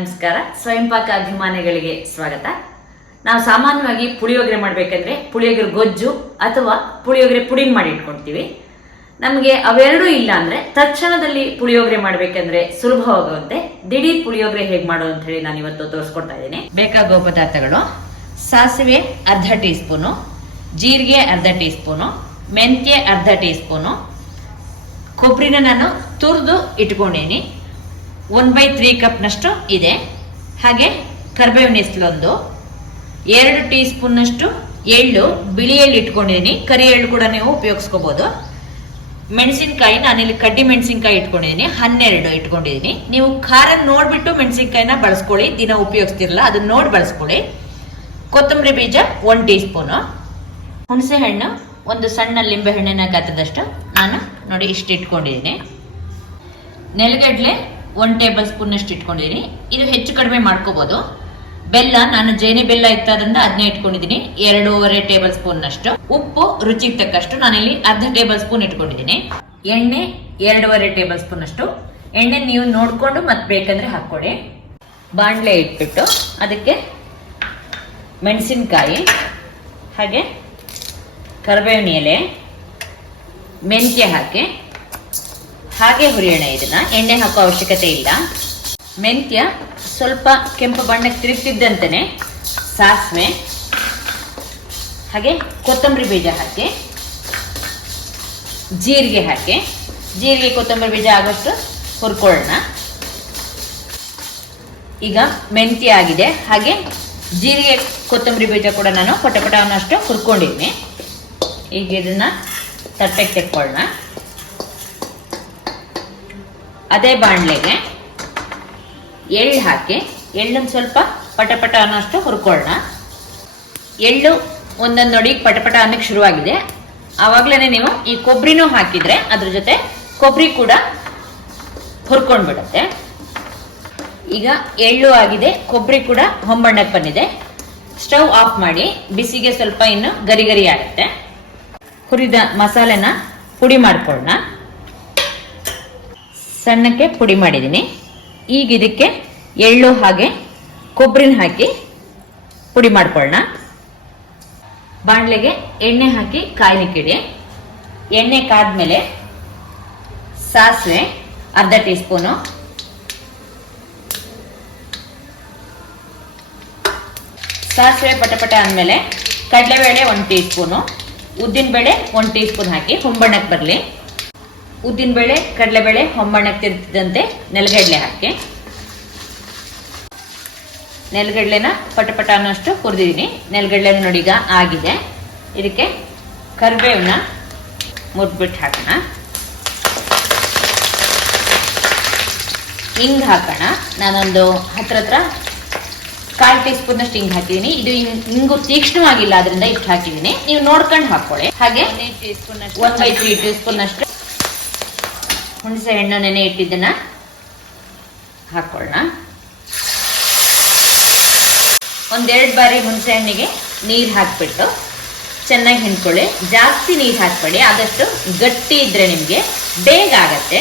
ನಮಸ್ಕಾರ. ಸ್ವಯಂಪಾಕ ಅಭಿಮಾನಿಗಳಿಗೆ ಸ್ವಾಗತ. ನಾವು ಸಾಮಾನ್ಯವಾಗಿ ಪುಳಿಯೋಗರೆ ಮಾಡಬೇಕಂದ್ರೆ ಪುಳಿಯೋಗರೆ ಗೊಜ್ಜು ಅಥವಾ ಪುಳಿಯೋಗರೆ ಪುಡಿಂಗ್ ಮಾಡಿ ಇಟ್ಕೊಳ್ತೀವಿ. ನಮಗೆ ಅವೆರಡೂ ಇಲ್ಲ ಅಂದ್ರೆ ತಕ್ಷಣದಲ್ಲಿ ಪುಳಿಯೋಗರೆ ಮಾಡಬೇಕಂದ್ರೆ ಸುಲಭವಾಗುವಂತೆ ದಿಢೀರ್ ಪುಳಿಯೋಗರೆ ಹೇಗೆ ಮಾಡೋದು ಅಂತ ಹೇಳಿ ನಾನು ಇವತ್ತು ತೋರಿಸ್ಕೊಡ್ತಾ ಇದ್ದೀನಿ. ಬೇಕಾಗುವ ಪದಾರ್ಥಗಳು ಸಾಸಿವೆ ಅರ್ಧ ಟೀ ಸ್ಪೂನು ಜೀರಿಗೆ ಅರ್ಧ ಟೀ ಸ್ಪೂನು ಮೆಂತ್ಯ ಅರ್ಧ ಟೀ ಸ್ಪೂನು ಕೊಬ್ಬರಿನ ನಾನು ತುರಿದು ಇಟ್ಕೊಂಡೀನಿ ಒನ್ ಬೈ ತ್ರೀ ಕಪ್ನಷ್ಟು ಇದೆ. ಹಾಗೆ ಕರ್ಬೇವಿನ ಎಸ್ಲೊಂದು ಎರಡು ಟೀ ಸ್ಪೂನ್ನಷ್ಟು ಎಳ್ಳು ಬಿಳಿ ಎಳ್ಳು ಇಟ್ಕೊಂಡಿದ್ದೀನಿ. ಕರಿ ಎಳ್ಳು ಕೂಡ ನೀವು ಉಪಯೋಗಿಸ್ಕೋಬೋದು. ಮೆಣಸಿನ್ಕಾಯಿ ನಾನಿಲ್ಲಿ ಕಡ್ಡಿ ಮೆಣಸಿನ್ಕಾಯಿ ಇಟ್ಕೊಂಡಿದ್ದೀನಿ. ಹನ್ನೆರಡು ಇಟ್ಕೊಂಡಿದ್ದೀನಿ. ನೀವು ಖಾರ ನೋಡಿಬಿಟ್ಟು ಮೆಣಸಿನ್ಕಾಯಿನ ಬಳಸ್ಕೊಳ್ಳಿ. ದಿನ ಉಪಯೋಗಿಸ್ತಿರಲ್ಲ, ಅದನ್ನ ನೋಡಿ ಬಳಸ್ಕೊಳ್ಳಿ. ಕೊತ್ತಂಬರಿ ಬೀಜ ಒನ್ ಟೀ ಸ್ಪೂನು ಹುಣಸೆ ಹಣ್ಣು ಒಂದು ಸಣ್ಣ ಲಿಂಬೆ ಹಣ್ಣಿನ ಗಾತ್ರದಷ್ಟು ನಾನು ನೋಡಿ ಇಷ್ಟು ಇಟ್ಕೊಂಡಿದ್ದೀನಿ ನೆಲಗಡಲೆ ಒನ್ ಟೇಬಲ್ ಸ್ಪೂನ್ ಅಷ್ಟು ಇಟ್ಕೊಂಡಿದ್ದೀನಿ ಇದು ಹೆಚ್ಚು ಕಡಿಮೆ ಮಾಡ್ಕೋಬಹುದು ಬೆಲ್ಲ, ನಾನು ಜೇನಿ ಬೆಲ್ಲ ಇತ್ತದ್ರಿಂದ ಅದನ್ನೇ ಇಟ್ಕೊಂಡಿದ್ದೀನಿ ಎರಡೂವರೆ ಟೇಬಲ್ ಸ್ಪೂನ್ನಷ್ಟು ಉಪ್ಪು ರುಚಿಗೆ ತಕ್ಕಷ್ಟು ನಾನಿಲ್ಲಿ ಅರ್ಧ ಟೇಬಲ್ ಸ್ಪೂನ್ ಇಟ್ಕೊಂಡಿದ್ದೀನಿ ಎಣ್ಣೆ ಎರಡೂವರೆ ಟೇಬಲ್ ಸ್ಪೂನ್ ಅಷ್ಟು. ಎಣ್ಣೆ ನೀವು ನೋಡ್ಕೊಂಡು ಮತ್ತೆ ಬೇಕಂದ್ರೆ ಹಾಕ್ಕೊಡಿ. ಬಾಣಲೆ ಇಟ್ಬಿಟ್ಟು ಅದಕ್ಕೆ ಮೆಣಸಿನಕಾಯಿ, ಹಾಗೆ ಕರಿಬೇವಿನ ಎಲೆ, ಮೆಂತ್ಯ ಹಾಕಿ. ಹಾಗೆ ಹುರಿಯೋಣ ಇದನ್ನ. ಎಣ್ಣೆ ಹಾಕೋ ಅವಶ್ಯಕತೆ ಇಲ್ಲ. ಮೆಂತ್ಯ ಸ್ವಲ್ಪ ಕೆಂಪು ಬಣ್ಣಕ್ಕೆ ತಿರುಗ್ತಿದ್ದಂತೆಯೇ ಸಾಸಿವೆ, ಹಾಗೆ ಕೊತ್ತಂಬರಿ ಬೀಜ ಹಾಕಿ, ಜೀರಿಗೆ ಹಾಕಿ. ಜೀರಿಗೆ, ಕೊತ್ತಂಬರಿ ಬೀಜ ಆಗೋಷ್ಟು ಹುರ್ಕೊಳ್ಳೋಣ. ಈಗ ಮೆಂತ್ಯ ಆಗಿದೆ. ಹಾಗೆ ಜೀರಿಗೆ, ಕೊತ್ತಂಬರಿ ಬೀಜ ಕೂಡ ನಾನು ಪಟ ಪಟ ಅನ್ನೋಷ್ಟು ಹುರ್ಕೊಂಡಿದ್ದೀನಿ. ಈಗ ಇದನ್ನ ತಟ್ಟೆಗೆ ತೆಕ್ಕೊಳ್ಳೋಣ. ಅದೇ ಬಾಣಲೆಗೆ ಎಳ್ಳು ಹಾಕಿ, ಎಳ್ಳನ್ನು ಸ್ವಲ್ಪ ಪಟಪಟ ಅನ್ನೋಷ್ಟು ಹುರ್ಕೊಳ್ಳೋಣ. ಎಳ್ಳು ಒಂದೊಂದು ನೋಡಿ ಪಟಪಟ ಅನ್ನಕ್ಕೆ ಶುರುವಾಗಿದೆ. ಆವಾಗಲೇ ನೀವು ಈ ಕೊಬ್ಬರಿನೂ ಹಾಕಿದ್ರೆ ಅದ್ರ ಜೊತೆ ಕೊಬ್ಬರಿ ಕೂಡ ಹುರ್ಕೊಂಡ್ಬಿಡುತ್ತೆ. ಈಗ ಎಳ್ಳು ಆಗಿದೆ ಕೊಬ್ಬರಿ ಕೂಡ ಹೊಂಬಣ್ಣಕ್ಕೆ ಬಂದಿದೆ. ಸ್ಟವ್ ಆಫ್ ಮಾಡಿ ಬಿಸಿಗೆ ಸ್ವಲ್ಪ ಇನ್ನು ಗರಿ ಗರಿ ಆಗುತ್ತೆ. ಹುರಿದ ಮಸಾಲೆನ ಪುಡಿ ಮಾಡ್ಕೊಳ್ಳೋಣ. ಸಣ್ಣಕ್ಕೆ ಪುಡಿ ಮಾಡಿದ್ದೀನಿ. ಈಗ ಇದಕ್ಕೆ ಎಳ್ಳು ಹಾಗೆ ಕೊಬ್ಬರಿನ ಹಾಕಿ ಪುಡಿ ಮಾಡ್ಕೊಳ್ಳೋಣ. ಬಾಣಲೆಗೆ ಎಣ್ಣೆ ಹಾಕಿ ಕಾಯ್ಲಿಕ್ಕಿಡಿ ಎಣ್ಣೆ ಕಾದ್ಮೇಲೆ ಸಾಸಿವೆ, ಅರ್ಧ ಟೀ ಸ್ಪೂನು ಸಾಸಿವೆ ಪಟಪಟ ಅಂದಮೇಲೆ ಕಡಲೆಬೇಳೆ ಒಂದು ಟೀ ಸ್ಪೂನು ಉದ್ದಿನಬೇಳೆ ಒಂದು ಟೀ ಸ್ಪೂನ್ ಹಾಕಿ, ಹುಂಬಣ್ಣಕ್ಕೆ ಬರಲಿ. ಉದ್ದಿನಬೇಳೆ ಕಡಲೆಬೇಳೆ ಹೊಂಬಣ್ಣಕ್ಕೆ ತಿರುಗ್ತಿದ್ದಂತೆ ನೆಲಗಡಲೆ ಹಾಕಿ. ನೆಲಗಡಲೆನ ಪಟಪಟ ಅನ್ನೋಷ್ಟು ಹುರಿದಿದ್ದೀನಿ. ನೆಲಗಡಲೆ ನೋಡಿ ಈಗ ಆಗಿದೆ. ಇದಕ್ಕೆ ಕರಿಬೇವನ್ನ ಮುರಿದ್ಬಿಟ್ಟು ಹಾಕೋಣ. ಹಿಂಗ್ ಹಾಕೋಣ. ನಾನೊಂದು ಹತ್ರ ಹತ್ರ ಕಾಲು ಟೀ ಸ್ಪೂನಷ್ಟು ಹಿಂಗೆ ಹಾಕಿದ್ದೀನಿ. ಇದು ಹಿಂಗ್- ಹಿಂಗು ತೀಕ್ಷ್ಣವಾಗಿಲ್ಲ ಅದರಿಂದ ಇಷ್ಟು ಹಾಕಿದ್ದೀನಿ. ನೀವು ನೋಡ್ಕೊಂಡು ಹಾಕ್ಕೊಳ್ಳಿ. ಹಾಗೆ one by three teaspoon ಅಷ್ಟು ಹುಣಸೆ ಹಣ್ಣು ನೆನೆ ಇಟ್ಟಿದ್ದನ್ನ ಹಾಕೊಳ್ಳೋಣ ಒಂದೆರಡು ಬಾರಿ ಹುಣಸೆ ಹಣ್ಣಿಗೆ ನೀರು ಹಾಕ್ಬಿಟ್ಟು ಚೆನ್ನಾಗಿ ಹಿಂಡ್ಕೊಳ್ಳಿ. ಜಾಸ್ತಿ ನೀರು ಹಾಕ್ಬೇಡಿ, ಆದಷ್ಟು ಗಟ್ಟಿ ಇದ್ರೆ ನಿಮಗೆ ಬೇಗ ಆಗತ್ತೆ.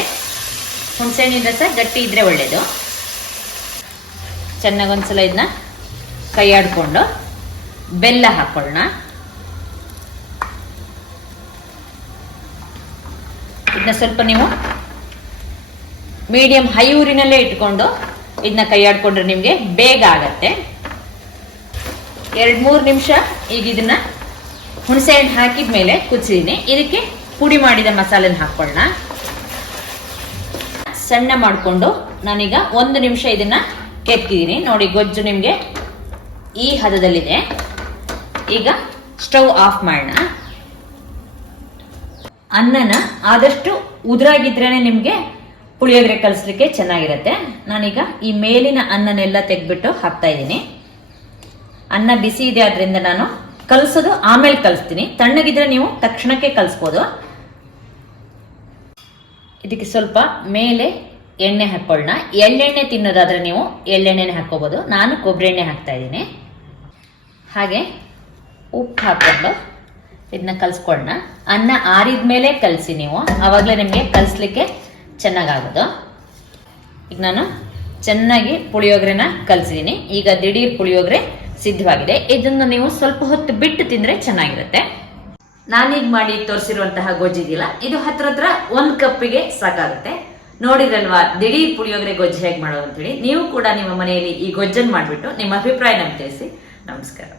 ಹುಣಸೆ ಹಣ್ಣಿನ ರಸ ಗಟ್ಟಿ ಇದ್ರೆ ಒಳ್ಳೇದು. ಚೆನ್ನಾಗಿ ಒಂದ್ಸಲ ಇದನ್ನ ಕೈ ಆಡ್ಕೊಂಡು ಬೆಲ್ಲ ಹಾಕೊಳ್ಳೋಣ ಇದನ್ನ ಸ್ವಲ್ಪ ನೀವು ಮೀಡಿಯಂ ಹೈ ಊರಿನಲ್ಲೇ ಇಟ್ಕೊಂಡು ಇದನ್ನ ಕೈಯಾಡ್ಕೊಂಡ್ರೆ ನಿಮಗೆ ಬೇಗ ಆಗತ್ತೆ. ಎರಡು ಮೂರು ನಿಮಿಷ ಈಗ ಇದನ್ನ ಹುಣಸೆ ಹಣ್ಣು ಹಾಕಿದ ಮೇಲೆ ಇದಕ್ಕೆ ಪುಡಿ ಮಾಡಿದ ಮಸಾಲೆನ ಹಾಕೊಳ್ಳೋಣ. ಸಣ್ಣ ಮಾಡಿಕೊಂಡು ನಾನೀಗ ಒಂದು ನಿಮಿಷ ಇದನ್ನ ಕೆತ್ತಿದ್ದೀನಿ ನೋಡಿ, ಗೊಜ್ಜು ನಿಮಗೆ ಈ ಹದದಲ್ಲಿದೆ. ಈಗ ಸ್ಟವ್ ಆಫ್ ಮಾಡೋಣ. ಅನ್ನನ ಆದಷ್ಟು ಉದುರಾಗಿದ್ರೇನೆ ನಿಮಗೆ ಪುಳಿಯೋಗರೆ ಕಲಿಸ್ಲಿಕ್ಕೆ ಚೆನ್ನಾಗಿರುತ್ತೆ. ನಾನೀಗ ಈ ಮೇಲಿನ ಅನ್ನನೆಲ್ಲ ತೆಗೆದ್ಬಿಟ್ಟು ಹಾಕ್ತಾ ಇದ್ದೀನಿ. ಅನ್ನ ಬಿಸಿ ಇದೆ ಆದ್ರಿಂದ ನಾನು ಕಲಸೋದು ಆಮೇಲೆ ಕಲಿಸ್ತೀನಿ. ತಣ್ಣಗಿದ್ರೆ ನೀವು ತಕ್ಷಣಕ್ಕೆ ಕಲಿಸ್ಬೋದು. ಇದಕ್ಕೆ ಸ್ವಲ್ಪ ಮೇಲೆ ಎಣ್ಣೆ ಹಾಕೊಳ್ಳೋಣ. ಎಳ್ಳೆಣ್ಣೆ ತಿನ್ನೋದಾದ್ರೆ ನೀವು ಎಳ್ಳೆಣ್ಣೆನೆ ಹಾಕೋಬಹುದು ನಾನು ಕೊಬ್ಬರಿ ಎಣ್ಣೆ ಹಾಕ್ತಾ ಇದ್ದೀನಿ. ಹಾಗೆ ಉಪ್ಪು ಹಾಕೊಂಡು ಇದನ್ನ ಕಲಿಸ್ಕೊಳ್ಳೋಣ. ಅನ್ನ ಆರಿದ ಮೇಲೆ ಕಲಸಿ ನೀವು. ಆವಾಗಲೇ ನಿಮಗೆ ಕಲಿಸ್ಲಿಕ್ಕೆ ಚೆನ್ನಾಗಾಗೋದು. ಈಗ ನಾನು ಚೆನ್ನಾಗಿ ಪುಳಿಯೋಗರೆನ ಕಲಿಸಿದ್ದೀನಿ ಈಗ ದಿಢೀರ್ ಪುಳಿಯೋಗರೆ ಸಿದ್ಧವಾಗಿದೆ. ಇದನ್ನು ನೀವು ಸ್ವಲ್ಪ ಹೊತ್ತು ಬಿಟ್ಟು ತಿಂದರೆ ಚೆನ್ನಾಗಿರುತ್ತೆ. ನಾನೀಗ ಮಾಡಿ ತೋರಿಸಿರುವಂತಹ ಗೊಜ್ಜಿದೆಯಲ್ಲ ಇದು ಹತ್ರ ಹತ್ರ ಒಂದು ಕಪ್ಪಿಗೆ ಸಾಕಾಗುತ್ತೆ. ನೋಡಿದ್ರಲ್ವಾ ದಿಢೀರ್ ಪುಳಿಯೋಗರೆ ಗೊಜ್ಜು ಹೇಗೆ ಮಾಡೋದು ಅಂತೇಳಿ ನೀವು ಕೂಡ ನಿಮ್ಮ ಮನೆಯಲ್ಲಿ ಈ ಗೊಜ್ಜನ್ನು ಮಾಡಿಬಿಟ್ಟು ನಿಮ್ಮ ಅಭಿಪ್ರಾಯ ನಮ್ಗೆ ತಿಳಿಸಿ. ನಮಸ್ಕಾರ.